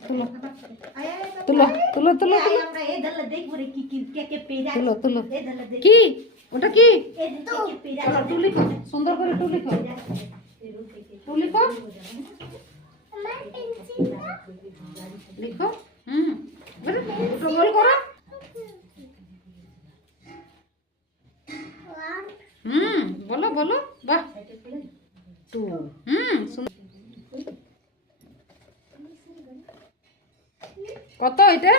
তুলো তুলো তুলো তুলো আমরা এই দলে দেখব রে কি কি কে কে পেরা তুলো তুলো এই দলে দেখ কি ওটা কি এই কে কে পেরা চলো টুলি কো সুন্দর করে টুলি কো টুলি কো লিখো বলে একটু গোল করো বলো বলো বাহ টু কত এটা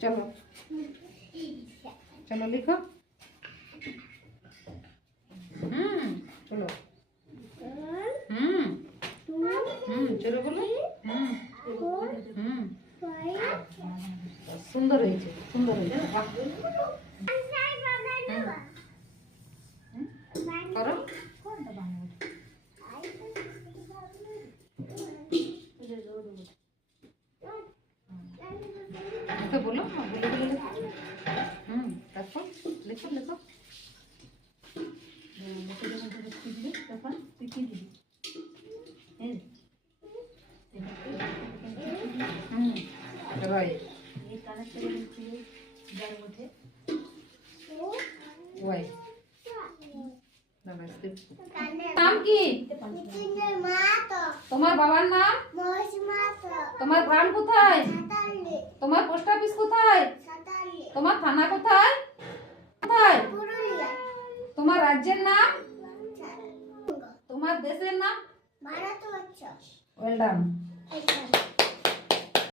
চলো চলো লিখো চলো চলো বলো সুন্দর হয়েছে সুন্দর হয়েছে বাহ করো লিখো বলো বলে বলে লিখো তারপর লিখো লিখো তখন তুই কি দিবি রাইট এই কানেক্ট করে দিচ্ছি যার মধ্যে ওয়াই নাম কি তোমার বাবার নাম তোমার গ্রাম কোথায় তোমার পোস্ট অফিস কোথায় তোমার থানা কোথায় কোথায় তোমার রাজ্যের নাম তোমার দেশের নাম ওয়েল ডান